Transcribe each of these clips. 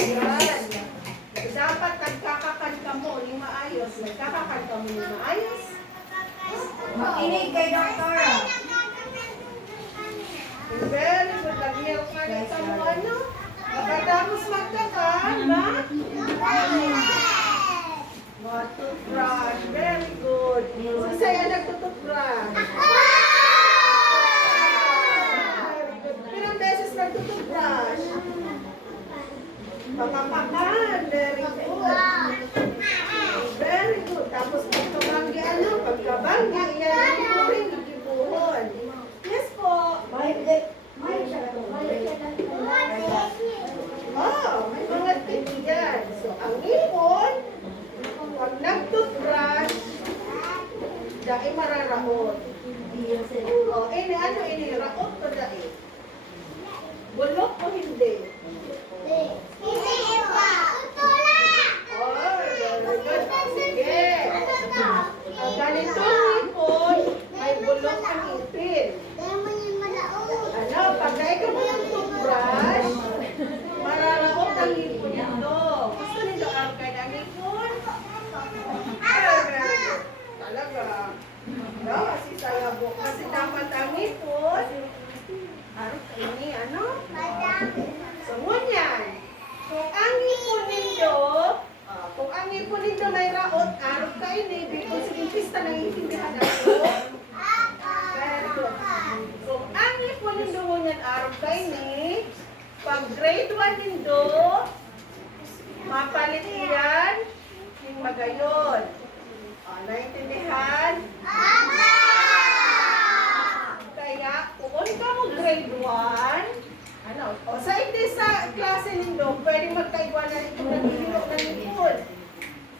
Yan. Dapat nagkakakan ka mo ni maayos. Nagkakakan ka mo ni maayos. Makinig kay Doktora. Very good. Lagyan ka nito mo ano. Pagkatapos magkakan, ba? Toothbrush. Very good. Sasaya nagtutoothbrush. Very good. Ilang beses nagtutoothbrush? Pakapakan. Very good. Very good. Tapos pagkabanggi ano? Pagkabanggi, iyan ang rin nagibuhon. Yes po. Oh, may mga tips yan. So, ang ipon, pag nag-toothbrush, dahil mararahon. Oh, ini ano ini? Rakot to dahil. Bulok o hindi? Oh, very good. Sige. Ang ganitong ipon, may bulok ang ipin. Ano, pag naika mo ng toothbrush, mararaot ang ipon nito. Gusto nito arcade ang ipon? Talaga. No, kasi salabok. Kasi dapat ang ipon, ini, ano? So, ngunyan. Kung ang ipon nito, may raot, araw ka ini, because sige pista naiintindihan ako. Very good. Kung ang ipon nito ngunyan, araw ka ini, pag grade 1 nito, mapalit yan, yung magayon. Naintindihan? Kaya, kung ka mo grade 1, ano, o sa hindi sa klase nindo, pwede magkaigwanan itong naghihiro ng ipon.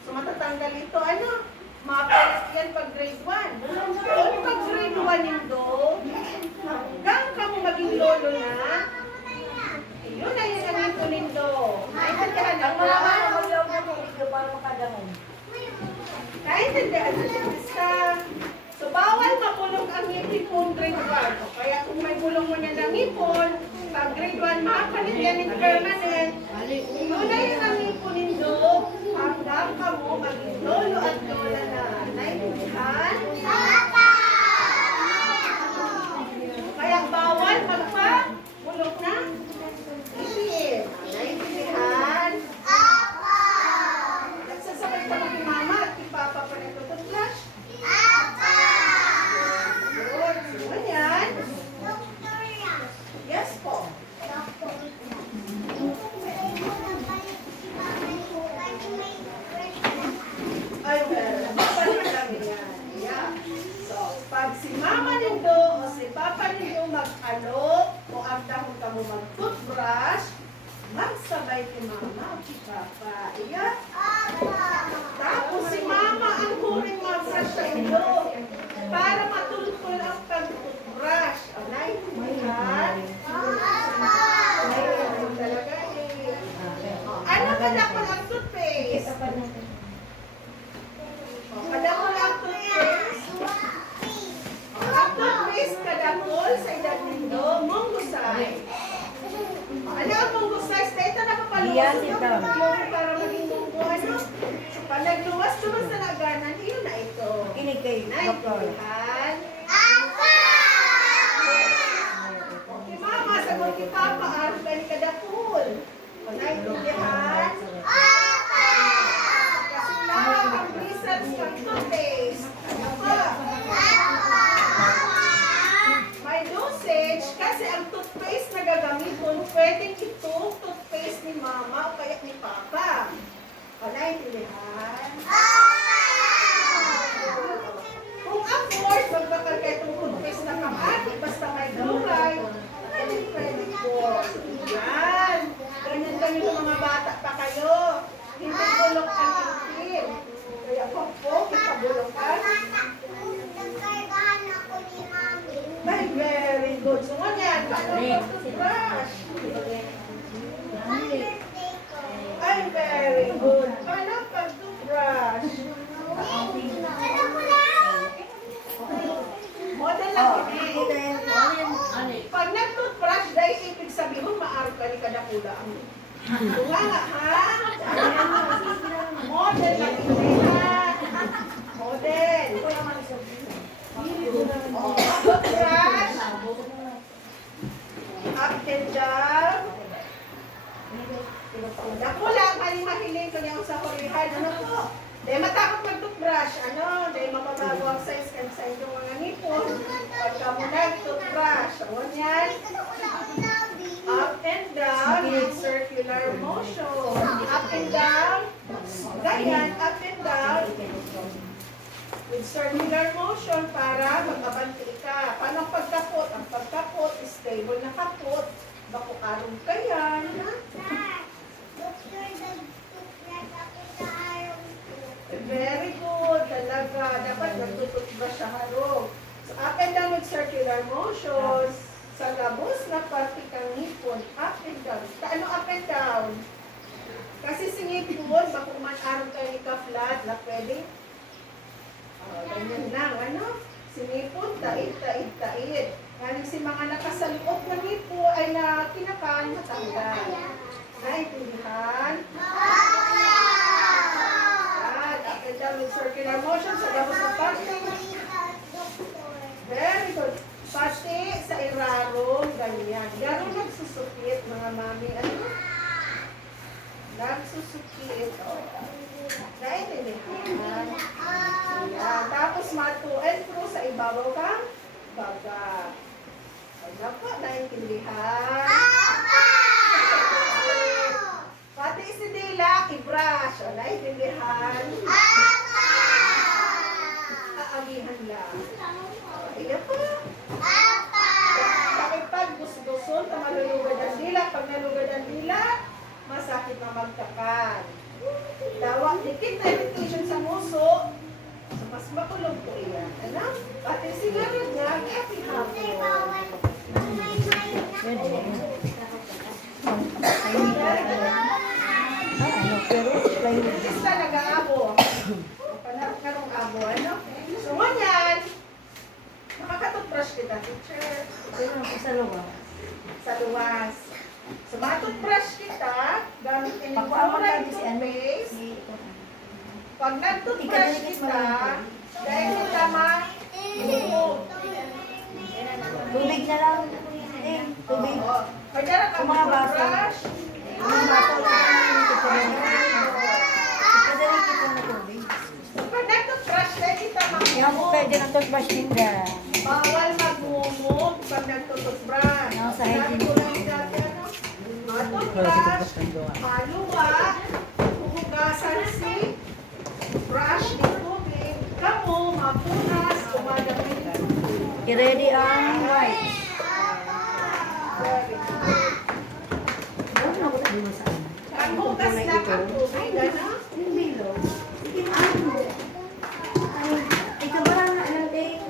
So, matatanggal ito, ano, mapalit yan pag grade 1. Kung pag grade 1 nindo, hanggang ka mo maging lolo na, yun na yun ang ipon nindo. Naintindihan ang Naintindihan na siya. So, bawal makulong ang ipon grade 1. Kaya kung may kulong mo na ng ipon, pag grade 1, makapalit yan ng permanent. Yun na yun ang ipon nindo, hanggang ka mo maging lolo at lola na. Naintindihan? Kaya bawal magpa-kulong na ipin. Naintindihan? Nagsasabay ka mag mama at ipapa pa nagtututlash? Good. So, yan. Yes po. Ay, well, balik namin yan. Yeah. So, pag si mama nindo o si papa nindo mag-alok o agdahon ka mo mag-toothbrush, magsabay si mama o si papa. Yeah. Tapos si mama ang huling mag-brush sa inyo para matulpul ang pag-toothbrush. O, naintindihan? Talaga eh. Ano ka na kung ang toothpaste? Kadakol ang toothpaste. Ang toothpaste kadakol sa edad nindo, monggusay. Ano ang monggusay? Ito nakapaluwas ito para maging munggo. Ano? So, pag nagluwas sa naganan, yun na ito. Makinig kay Doktora. Naintindihan? Okay, mama, sagot kay papa, araw ka ni kadakol. Naintindihan? Kasi lang ang research ng toothpaste. Ano pa? May dosage kasi ang toothpaste na gagamitin, pwedeng ito toothpaste ni mama o kaya ni papa. Naintindihan? Kung ang force, magbakal kayo itong toothpaste na kamati, basta may gulay, pwede po. Yan. Ganyan yung mga bata pa kayo. Hindi bulok ang ipin. Kaya po, itabulok ka. Ay, very good. So, yan. Paano yung toothbrush? Ay, very good. Paano pag-toothbrush? Model lang. Pag nag-toothbrush, dahil ibig sabihin, maaraw ka ni kadakula ang Bunga ha? Model lang hindi ha? Model. Toothbrush. Up and down. Naku lang, mahiling ko niya sa hulihan. Ano po? Dahil matakot mag-toothbrush. Ano? Dahil mapabago ang size kasi sa inyong mga nipon. Pagka mo nag-toothbrush. Ano yan? Up and down with circular motion. Up and down. Ganyan, up and down. With circular motion para magkabanti ka. Paano ang pagkapot? Ang pagkapot, stable na kapot. Baku arong ka yan. Very good. Talaga. Dapat magtututbrush sa harong. So, up and down with circular motions. Sa gabos na parte kang ngipon. Up and down. Paano up and down? Kasi si ngipon, baku man arong kayo ika-flat na pwede. Ganyan lang, ano? Sinipon, tait. Ano si mga nakasaluot na nipo ay na kinakaan matanggal. Naintindihan? Up and down with circular motion sa gabos na parte. Very good. Pati sa irarong, ganyan. Gano'n nagsusukit, mga mami. Ano? Nagsusukit. Naintindihan? Ayan. Tapos matu and fro sa ibabaw kang baga. Ano po, naintindihan? Pati si Dila, i-brush. O, naintindihan? Aagihan lang. Ayan po. Pakipag gusguson, malulugad ang dila. Pag nalugad ang dila, masakit na magkakan. Tawag, dikit na irritation sa muso. So, mas makulog po iyan. Ano? Pati sigaran niya, happy hapon. Is talaga abo. Panarap ka nung abo, ano? So, ganyan. Makakatutbrush kita, teacher. Sa luwas. So, matutbrush kita, gamit yung fluoride toothpaste. Pag nag-toothbrush kita, dahil kita ma-remove. Tubig na lang. Tubig. Oo. Kaya ka Sa mga baso. mag-toothbrush. Yung baso, Kadali kita na tubig. Pag nag-toothbrush, dahil kita Yan po ma-remove. pwede ng toothbrush ninda. Bawal mag-mumog pag nag-toothbrush. No, sa hygiene. Sabi ko lang dati, ano? Mag-toothbrush, maluwa, huhugasan si brush ng tubig, kamo, mapunas, umadamit. I-ready ang white. Very good. Ano na ko sabi mo sa amin? Ang hugas na ang tubig, ano? Yung bilog. Sige, ano? Ay, ikabara na natin.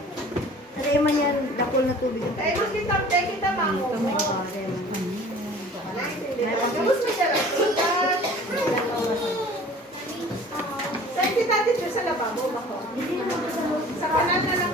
Natay man yan, dakol na tubig. Dahil mas kita mango mo. Tapos may darasutan. Saan kita dito sa lababo, bako? Sa kanan na lang